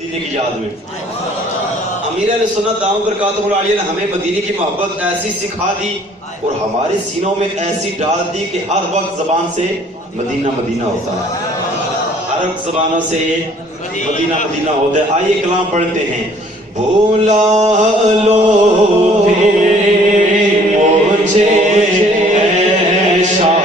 مدینے کی یاد میں امیر علیہ سنت دامت برکاتہ العالیہ نے ہمیں مدینے کی محبت ایسی سکھا دی اور ہمارے سینوں میں ایسی ڈال دی کہ ہر وقت زبان سے مدینہ مدینہ ہوتا ہے، ہر وقت زبانوں سے مدینہ مدینہ ہوتا ہے۔ آئیے کلام پڑھتے ہیں۔ بولا لو پھر مجھے اے شاہ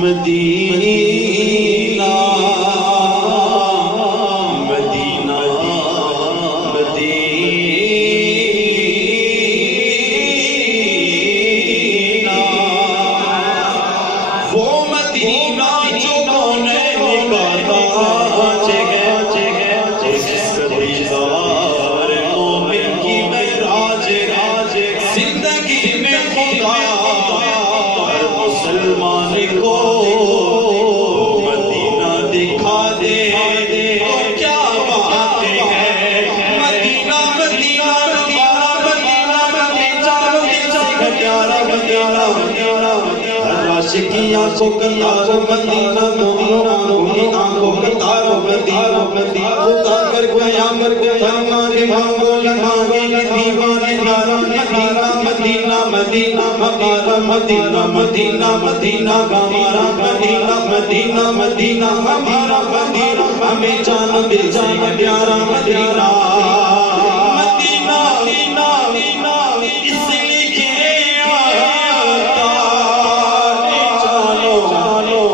مدینہ مدینہ مدینہ وہ مدینہ جو کونے نکاتا زندگی میں خدا ہر مسلمان کو مدینہ دکھا دے تو کیا بات ہے مدینہ مدینہ مدینہ مدینہ مدینہ پیارا مدینہ ہر عاشقی آنکھوں کی آنکھوں مدینہ مدینہ آنکھوں کی تاروں مدینہ مدینہ خدا کر گیا مر گیا مانگے مانگو مانگے دیوانے مدینہ مدینہ مدینہ ہمارا مدینہ مدینہ مدینہ ہمارا مدینہ مدینہ مدینہ ہمارا مدینہ ہمیں جان دے جان پیارا مدینہ مدینہ مدینہ اس لیے آتا چالو چالو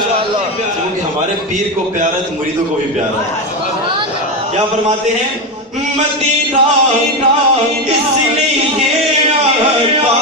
ہمارے پیر کو پیارا ہے تو مریدوں کو بھی پیارا ہے. کیا فرماتے ہیں؟ مدینہ اس لیے آتا